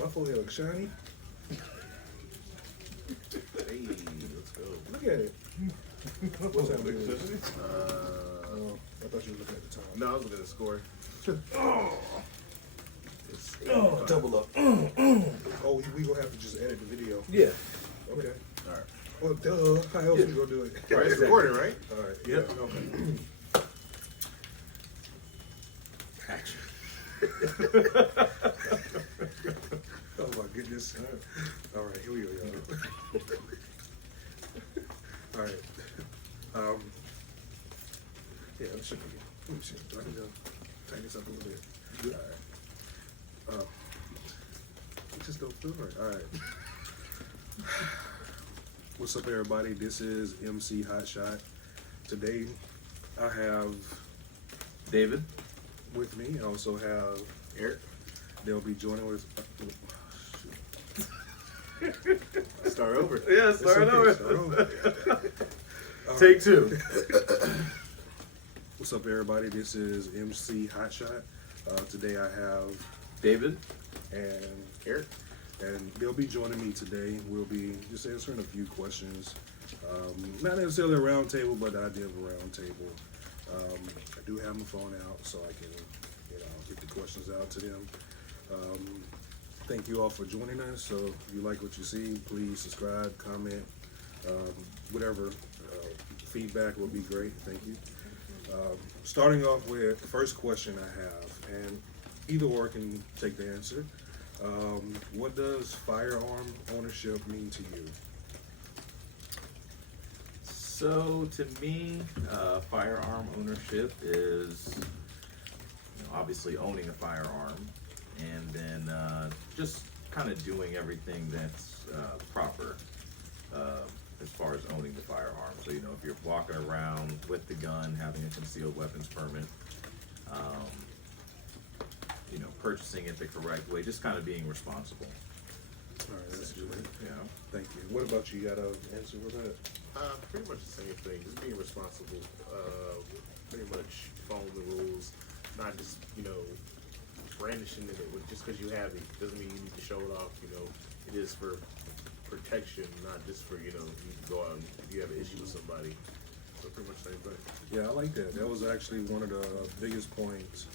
My forehead looks shiny. Hey, let's go. Look at it. What time is it? Uh, Oh, I thought you were looking at the time. no, I was looking at the score. It's Oh, 85. double up. Oh, we gonna have to just edit the video. Yeah. Okay. All right. Well, duh. How else we gonna do it? All right, it's recording, right? All right. Yep. Yeah, okay. Action. Oh my goodness. All right, here we go, y'all. All right. Yeah, that should be good. Let me see. I can tighten this up a little bit. Good. All right. It just don't feel right. All right. What's up, everybody? This is MC Hotshot. Today, I have David. with me. I also have Eric. They'll be joining with. Start over. Yeah, It's okay, start over. All Take right. two. What's up, everybody? This is MC Hotshot. Today I have David. and Eric, and they'll be joining me today. We'll be just answering a few questions. Not necessarily a round table, but the idea of a round table. I do have my phone out, so I can, get the questions out to them. Thank you all for joining us. So if you like what you see, please subscribe, comment, whatever feedback will be great. Thank you. Starting off with the first question I have, and either or can take the answer. What does firearm ownership mean to you? So to me, firearm ownership is obviously owning a firearm, and then just kind of doing everything that's proper as far as owning the firearm. So if you're walking around with the gun, having a concealed weapons permit, purchasing it the correct way, just kind of being responsible. All right, that's good. Yeah. Thank you. What about you? Got an answer with that? Pretty much the same thing. Just being responsible. Pretty much following the rules. Not just, brandishing it just because you have it. Doesn't mean you need to show it off. It is for protection, not just for, you to go out and if you have an issue with somebody. So pretty much the same thing. Yeah, I like that. That was actually one of the biggest points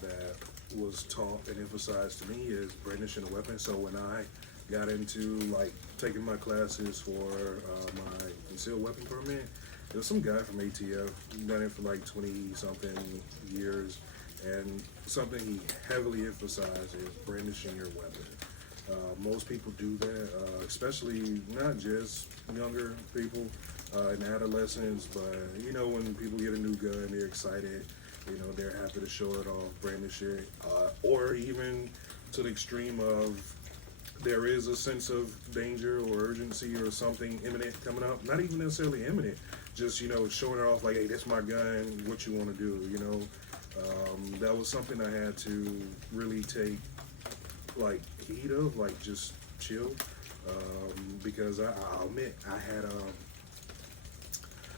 that was taught and emphasized to me is brandishing a weapon. So when I got into taking my classes for my concealed weapon permit, there was some guy from ATF, done it for 20 something years, and something he heavily emphasized is brandishing your weapon. Most people do that, especially not just younger people and adolescents, but when people get a new gun, they're excited. They're happy to show it off, brandish it, or even to the extreme of there is a sense of danger or urgency or something imminent coming up. Not even necessarily imminent, just showing it off hey, that's my gun. What you want to do? That was something I had to really take heed of, just chill, because I'll admit I had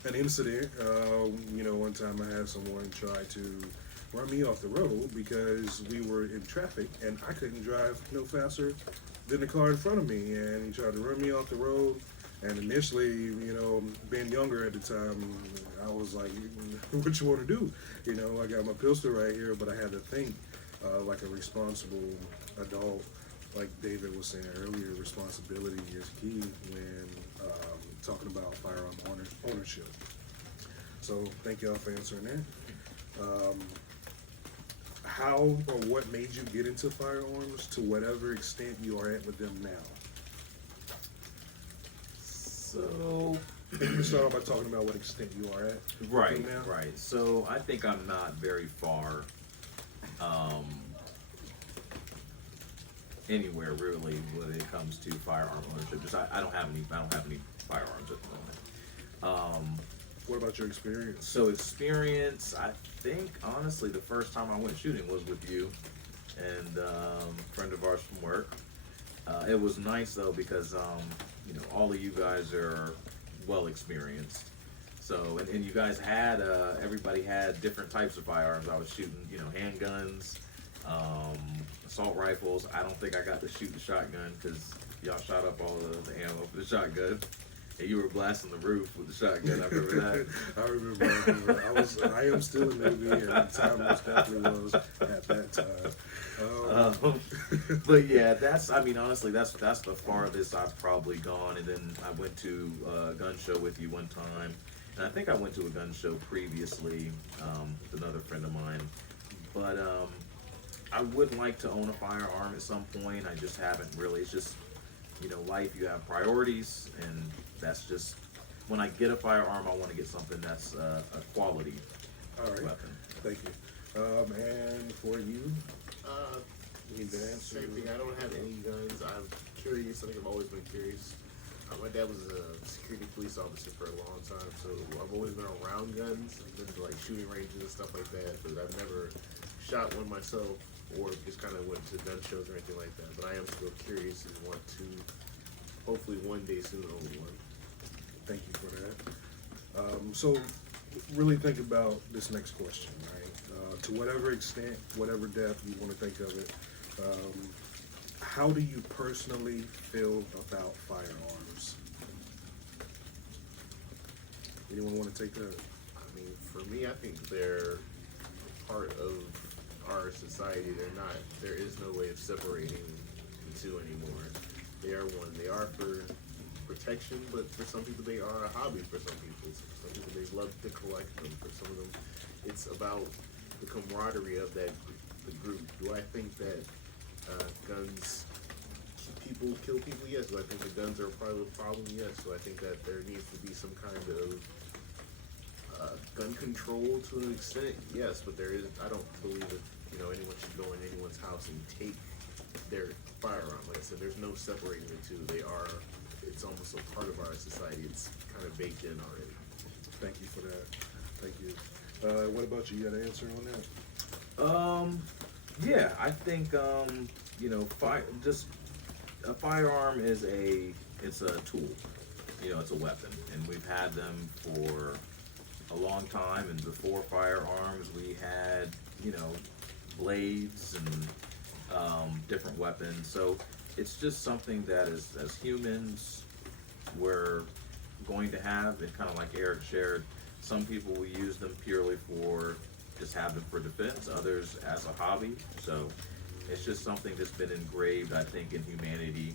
an incident. One time I had someone try to run me off the road because we were in traffic and I couldn't drive no faster than the car in front of me, and he tried to run me off the road. And initially, being younger at the time, I was like, what you want to do? I got my pistol right here, but I had to think like a responsible adult. Like David was saying earlier, responsibility is key when talking about firearm ownership. So thank y'all for answering that. How or what made you get into firearms to whatever extent you are at with them now? So I think you can start off by talking about what extent you are at. right. now. Right. So I think I'm not very far anywhere really when it comes to firearm ownership. Just I don't have any firearms at the moment. What about your experience? So experience, I think honestly the first time I went shooting was with you and a friend of ours from work. It was nice though because all of you guys are well experienced. So and you guys had everybody had different types of firearms. I was shooting handguns Assault rifles. I don't think I got to shoot the shotgun because y'all shot up all the ammo for the shotgun. And you were blasting the roof with the shotgun. I remember that. I am still a newbie, and the time most definitely was at that time. But yeah, honestly, that's the farthest I've probably gone. And then I went to a gun show with you one time, and I think I went to a gun show previously with another friend of mine. But I would like to own a firearm at some point. I just haven't really. It's just, life. You have priorities, and that's just, when I get a firearm, I want to get something that's a quality weapon. Thank you. And for you? Same thing. I don't have any guns. I'm curious. I think I've always been curious. My dad was a security police officer for a long time, so I've always been around guns. I've been to like shooting ranges and stuff like that, but I've never shot one myself or just kind of went to gun shows or anything like that. But I am still curious and want to hopefully one day soon own one. Thank you for that. So really think about this next question, right? To whatever extent, whatever depth you want to think of it, how do you personally feel about firearms? Anyone want to take that? I mean, for me, I think they're part of our society. There is no way of separating the two anymore. They are one. They are for protection, but for some people they are a hobby. For some people they love to collect them. For some of them, it's about the camaraderie of the group. Do I think that guns kill people? Yes. Do I think that guns are part of the problem? Yes. So I think that there needs to be some kind of gun control to an extent. Yes, but I don't believe that anyone should go in anyone's house and take their firearm. Like I said, there's no separating the two. It's almost a part of our society. It's kind of baked in already. Thank you for that. Thank you. What about you? You got an answer on that? Yeah, I think just a firearm is it's a tool. It's a weapon, and we've had them for a long time. And before firearms, we had blades and different weapons. So it's just something that as humans we're going to have. And kind of like Eric shared, some people will use them purely for just have them for defense, others as a hobby. So it's just something that's been engraved, I think, in humanity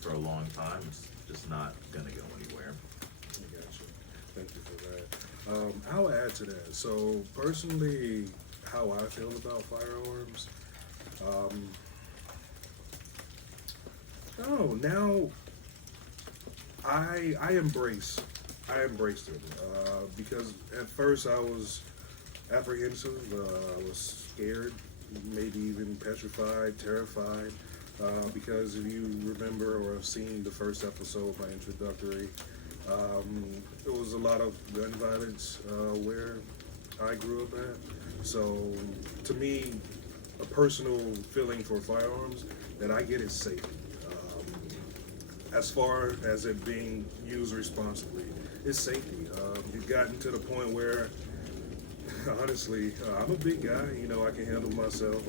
for a long time. It's just not going to go anywhere. I got you. Thank you for that. I'll add to that. So personally, how I feel about firearms, now I embraced it because at first I was apprehensive, I was scared, maybe even petrified, terrified, because if you remember or have seen the first episode, my introductory, there was a lot of gun violence where I grew up at. So to me, a personal feeling for firearms that I get is safety. As far as it being used responsibly, it's safety. You've gotten to the point where, honestly, I'm a big guy. I can handle myself.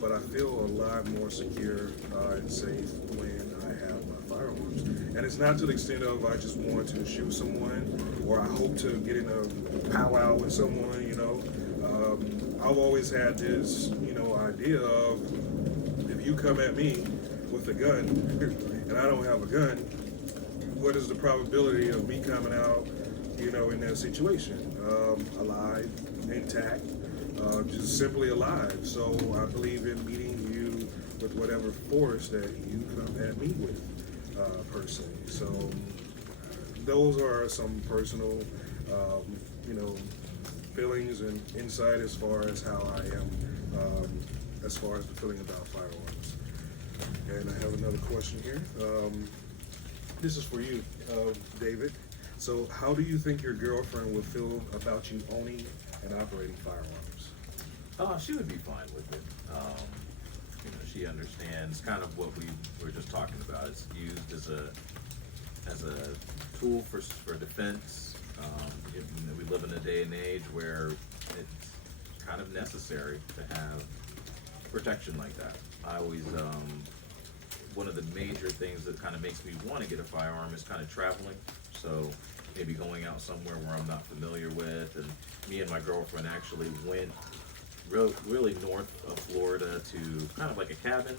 But I feel a lot more secure and safe when I have my firearms. And it's not to the extent of I just want to shoot someone or I hope to get in a powwow with someone. I've always had this, idea of if you come at me with a gun and I don't have a gun, what is the probability of me coming out, in that situation? Alive, intact, just simply alive. So I believe in meeting you with whatever force that you come at me with, personally. So those are some personal, feelings and insight as far as how I am, as far as the feeling about firearms. And I have another question here. This is for you, David. So how do you think your girlfriend would feel about you owning and operating firearms? She would be fine with it. She understands kind of what we were just talking about. It's used as a tool for defense. We live in a day and age where it's kind of necessary to have protection like that. I always, one of the major things that kind of makes me want to get a firearm is kind of traveling. So maybe going out somewhere where I'm not familiar with, and me and my girlfriend actually went really north of Florida to kind of like a cabin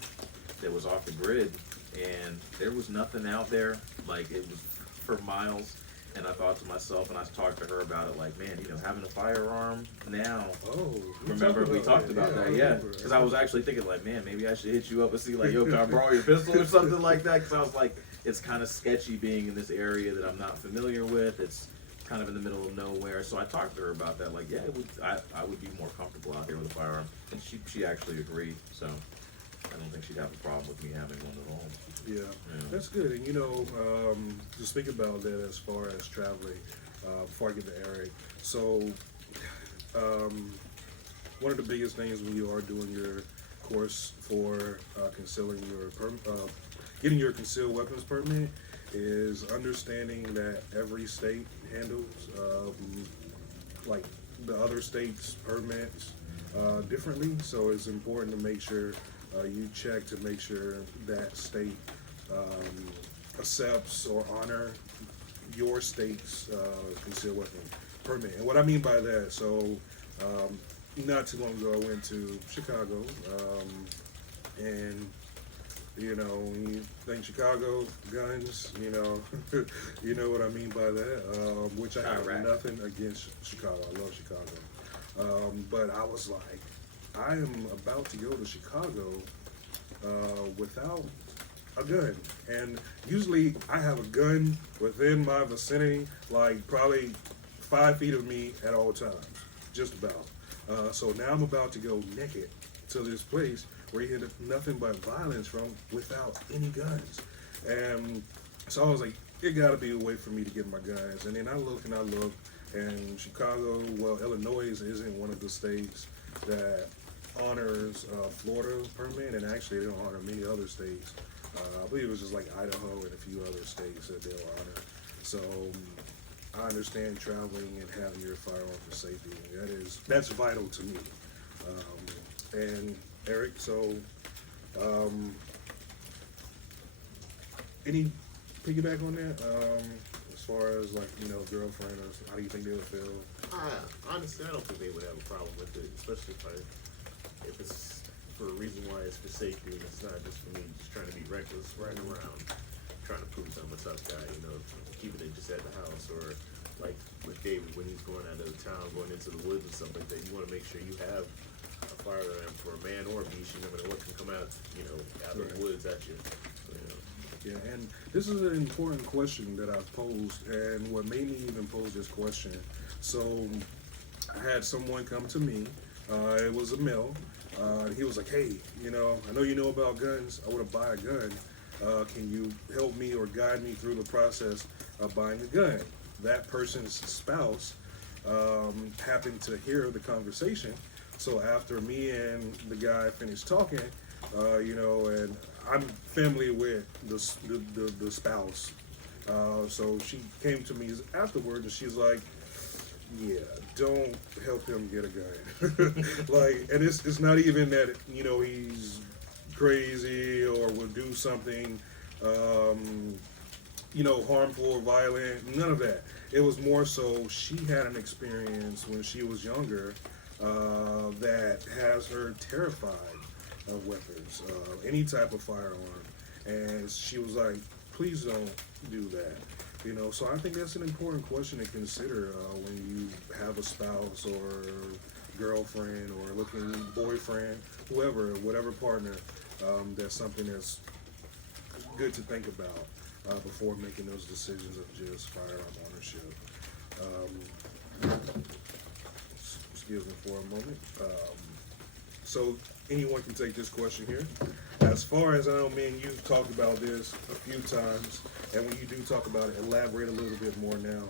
that was off the grid, and there was nothing out there. Like, it was for miles. And I thought to myself, and I talked to her about it, like, man, you know, having a firearm now. Oh, Remember we talked about that, yeah. Because I was actually thinking, like, man, maybe I should hit you up and see, like, yo, can I borrow your pistol or something like that? Because I was like, it's kind of sketchy being in this area that I'm not familiar with. It's kind of in the middle of nowhere. So I talked to her about that, like, yeah, I would be more comfortable out here with a firearm. And she actually agreed. So I don't think she'd have a problem with me having one at all. Yeah, that's good. And you know, to speak about that as far as traveling, before I get to Eric, so one of the biggest things when you are doing your course for concealing your getting your concealed weapons permit is understanding that every state handles like the other states' permits differently. So it's important to make sure you check to make sure that state accepts or honor your state's concealed weapon permit. And what I mean by that, so not too long ago I went to Chicago, and you know, when you think Chicago, guns, you know, you know what I mean by that, which I have nothing against Chicago. I love Chicago. But I was like, I am about to go to Chicago without a gun. And usually I have a gun within my vicinity, like probably 5 feet of me at all times, just about. So now I'm about to go naked to this place where you get nothing but violence from without any guns. And so I was like, it gotta be a way for me to get my guns. And then I look, and Chicago, well, Illinois isn't one of the states that honors Florida permit, and actually they don't honor many other states. I believe it was just like Idaho and a few other states that they'll honor. So I understand traveling and having your firearm for safety. That's vital to me. And Eric, so any piggyback on that? As far as like, you know, girlfriend, or how do you think they would feel? Honestly, I don't think they would have a problem with it, especially if it's for a reason why it's for safety. And it's not just for me just trying to be reckless, riding around, trying to prove I'm a tough guy, you know, keeping it just at the house. Or like with David, when he's going out of town, going into the woods and stuff like that, you want to make sure you have a firearm for a man or a beast. You never know what can come out, you know, out of the woods at you. Yeah, and this is an important question that I've posed, and what made me even pose this question. So I had someone come to me, it was a male, and he was like, hey, you know, I know you know about guns, I want to buy a gun. Can you help me or guide me through the process of buying a gun? That person's spouse happened to hear the conversation. So after me and the guy finished talking, you know, and I'm familiar with the spouse. So she came to me afterwards and she's like, yeah, don't help him get a gun. Like, and it's not even that, you know, he's crazy or will do something, you know, harmful or violent, none of that. It was more so she had an experience when she was younger that has her terrified of weapons, any type of firearm, and she was like, please don't do that, you know. So I think that's an important question to consider when you have a spouse or girlfriend or looking boyfriend, whatever partner. That's something that's good to think about before making those decisions of just firearm ownership. Excuse me for a moment. So anyone can take this question here. As far as I know, me and you've talked about this a few times, and when you do talk about it, elaborate a little bit more now.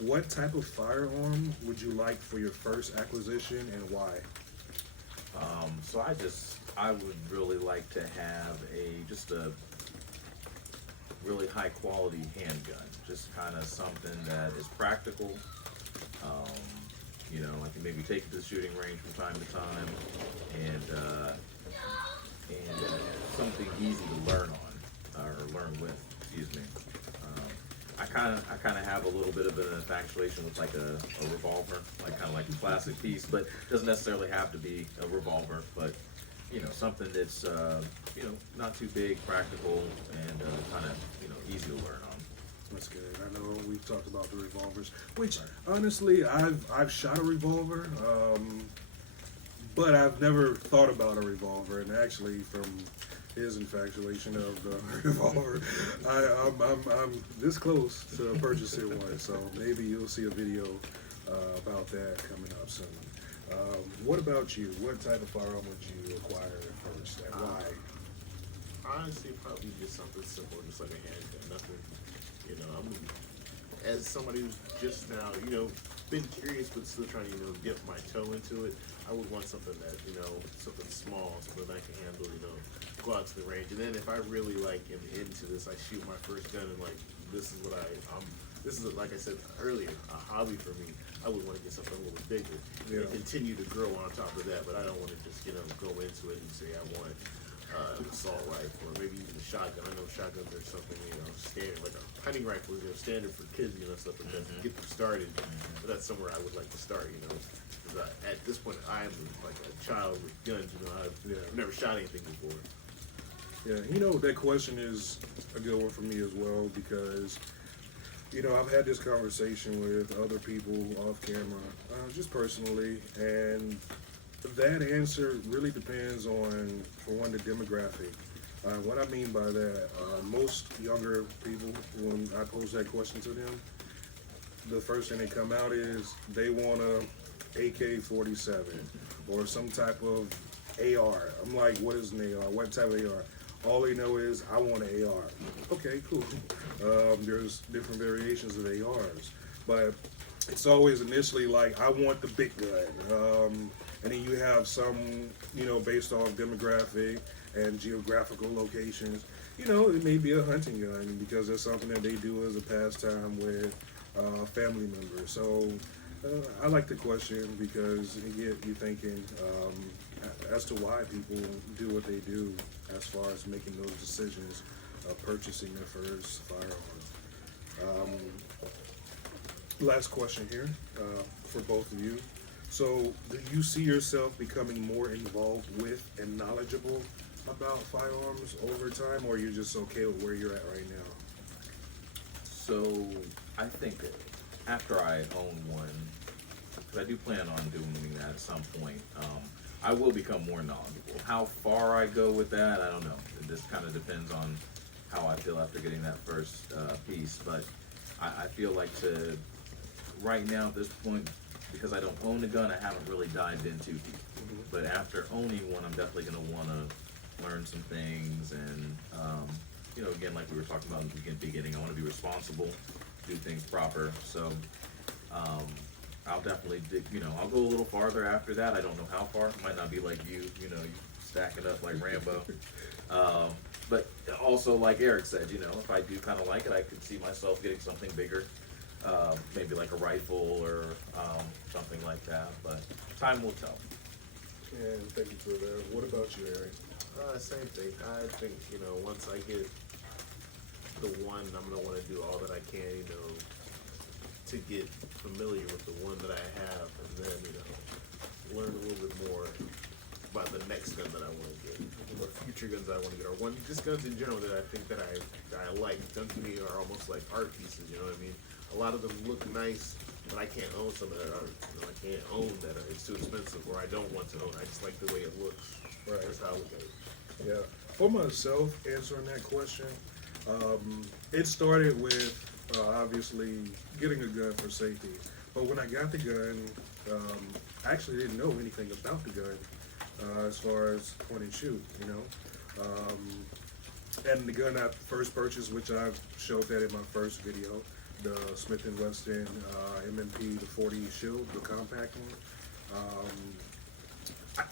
What type of firearm would you like for your first acquisition, and why? So I would really like to have just a really high quality handgun, just kind of something that is practical, You know, I can maybe take it to the shooting range from time to time, and something easy to learn on or learn with. Excuse me. I kind of have a little bit of an infatuation with like a revolver, like kind of like a classic piece, but doesn't necessarily have to be a revolver. But you know, something that's you know, not too big, practical, and kind of, you know, easy to learn on. That's good. I know we've talked about the revolvers, which honestly, I've shot a revolver, but I've never thought about a revolver. And actually, from his infatuation of the revolver, I'm this close to purchasing one. So maybe you'll see a video about that coming up soon. What about you? What type of firearm would you acquire first, and why? Honestly, probably just something simple, just like a handgun. Nothing, you know. I'm as somebody who's just now, you know, been curious but still trying to, you know, dip my toe into it. I would want something that, you know, something small, something I can handle, you know, go out to the range. And then if I really like am into this, I shoot my first gun and like this is what this is, like I said earlier, a hobby for me. I would want to get something a little bigger and continue to grow on top of that. But I don't want to just, you know, go into it and say I want an assault rifle or maybe even a shotgun. I know shotguns are something, you know, standard, like a hunting rifle is, you know, standard for kids, you know, stuff like that to get them started. But that's somewhere I would like to start, you know. Because at this point, I'm like a child with guns, you know. I've never shot anything before. Yeah, you know, that question is a good one for me as well because, you know, I've had this conversation with other people off camera, just personally, and that answer really depends on, for one, the demographic. What I mean by that, most younger people, when I pose that question to them, the first thing that come out is they want a AK-47 or some type of AR. I'm like, what is an AR? What type of AR? All they know is, I want an AR. Okay, cool. There's different variations of ARs, but it's always initially like, I want the big gun. And then you have some, you know, based off demographic and geographical locations, you know, it may be a hunting gun because it's something that they do as a pastime with family members. So I like the question because you get you thinking as to why people do what they do as far as making those decisions of purchasing their first firearm. Last question here for both of you. So, do you see yourself becoming more involved with and knowledgeable about firearms over time, or are you just okay with where you're at right now? So, I think that after I own one, because I do plan on doing that at some point, I will become more knowledgeable. How far I go with that, I don't know. It just kind of depends on how I feel after getting that first piece. But I feel like right now at this point, because I don't own a gun, I haven't really dived in too deep. But after owning one, I'm definitely going to want to learn some things. And, you know, again, like we were talking about in the beginning, I want to be responsible, do things proper. So I'll definitely, you know, I'll go a little farther after that. I don't know how far. It might not be like you know, you stacking up like Rambo. But also, like Eric said, you know, if I do kind of like it, I could see myself getting something bigger. Maybe like a rifle or something like that, but time will tell. And thank you for that. What about you, Eric? Same thing. I think, you know, once I get the one, I'm going to want to do all that I can, you know, to get familiar with the one that I have, and then, you know, learn a little bit more about the next gun that I want to get, or future guns I want to get, or just guns in general that I think that I like. Guns to me are almost like art pieces, you know what I mean? A lot of them look nice, but I can't own some of that art. You know, I can't own that. It's too expensive, or I don't want to own it. I just like the way it looks. Right. That's how I look at it. Yeah. For myself, answering that question, it started with obviously getting a gun for safety. But when I got the gun, I actually didn't know anything about the gun as far as point and shoot, you know. And the gun I first purchased, which I've showed that in my first video, the Smith & Wesson MMP, the 40 Shield, the compact one.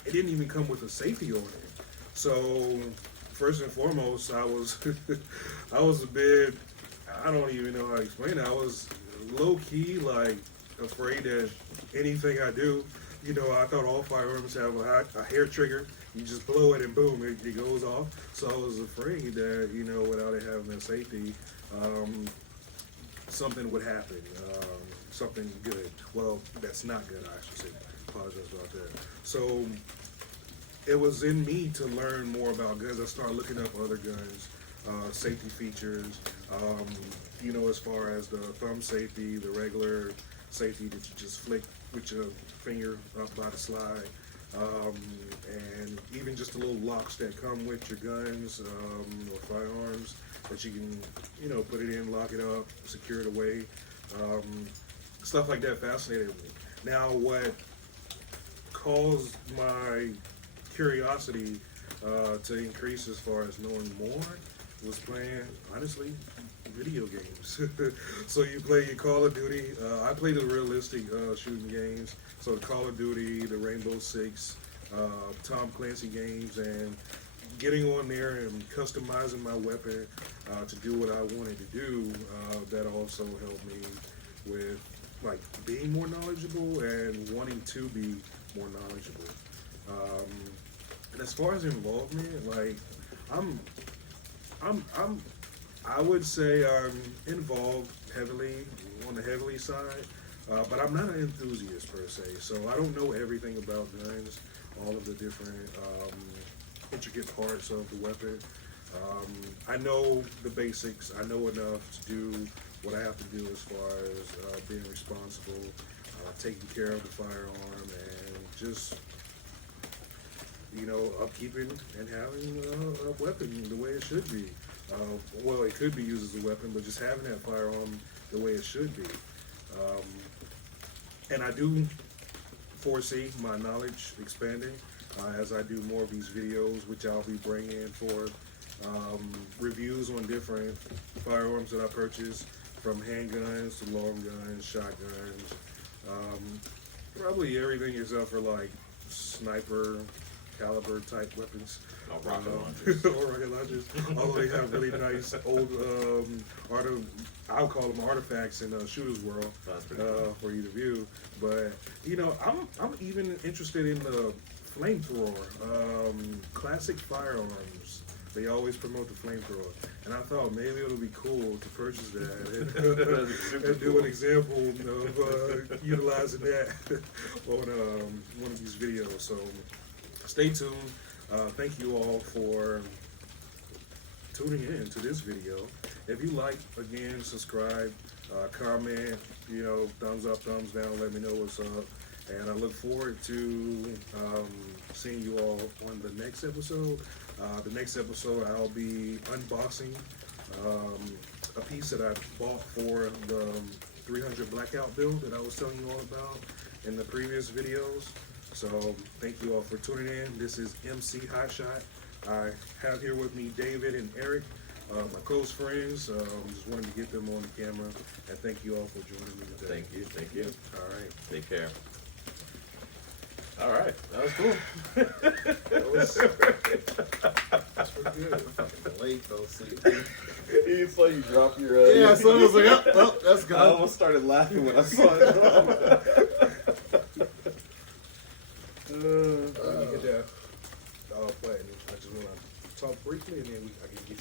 It didn't even come with a safety on it. So first and foremost, I was I was a bit, I don't even know how to explain it. I was low key like, afraid that anything I do, you know, I thought all firearms have a hair trigger. You just blow it and boom, it goes off. So I was afraid that, you know, without it having that safety, something would happen, something good. Well, that's not good, I should say. Apologize about that. So it was in me to learn more about guns. I started looking up other guns, safety features, you know, as far as the thumb safety, the regular safety that you just flick with your finger up by the slide, and even just the little locks that come with your guns or firearms that you can, you know, put it in, lock it up, secure it away. Stuff like that fascinated me. Now, what caused my curiosity to increase as far as knowing more was playing, honestly, video games. So you play your Call of Duty. I play the realistic shooting games. So the Call of Duty, the Rainbow Six, Tom Clancy games, and getting on there and customizing my weapon to do what I wanted to do. That also helped me with like being more knowledgeable and wanting to be more knowledgeable. And as far as involvement, like I would say I'm involved heavily on the heavily side, but I'm not an enthusiast per se. So I don't know everything about guns, all of the different intricate parts of the weapon. I know the basics. I know enough to do what I have to do as far as being responsible, taking care of the firearm, and just, you know, upkeeping and having a weapon the way it should be. Well, it could be used as a weapon, but just having that firearm the way it should be. And I do foresee my knowledge expanding as I do more of these videos, which I'll be bringing forth reviews on different firearms that I purchased, from handguns to long guns, shotguns, probably everything except for like sniper caliber type weapons. Rocket launchers. Or rocket launchers. Although they have really nice old I'll call them artifacts in Shooter's World for you to view. But you know, I'm even interested in the flamethrower, classic firearms. They always promote the flamethrower, and I thought maybe it would be cool to purchase that and do an example of utilizing that on one of these videos. So stay tuned. Thank you all for tuning in to this video. If you like, again, subscribe, comment, you know, thumbs up, thumbs down, let me know what's up. And I look forward to seeing you all on the next episode. The next episode, I'll be unboxing a piece that I bought for the 300 blackout build that I was telling you all about in the previous videos. So thank you all for tuning in. This is MC Hotshot. I have here with me David and Eric, my close friends. Just wanted to get them on the camera, and thank you all for joining me today. Thank you. Thank you. All right. Take care. All right, that was cool. That's pretty good. Fucking late though, see. You saw you drop your. Yeah, so I was like, oh, well, that's good. I almost started laughing when I saw it drop. Let me get that button. I just want to talk briefly, and then I can get you.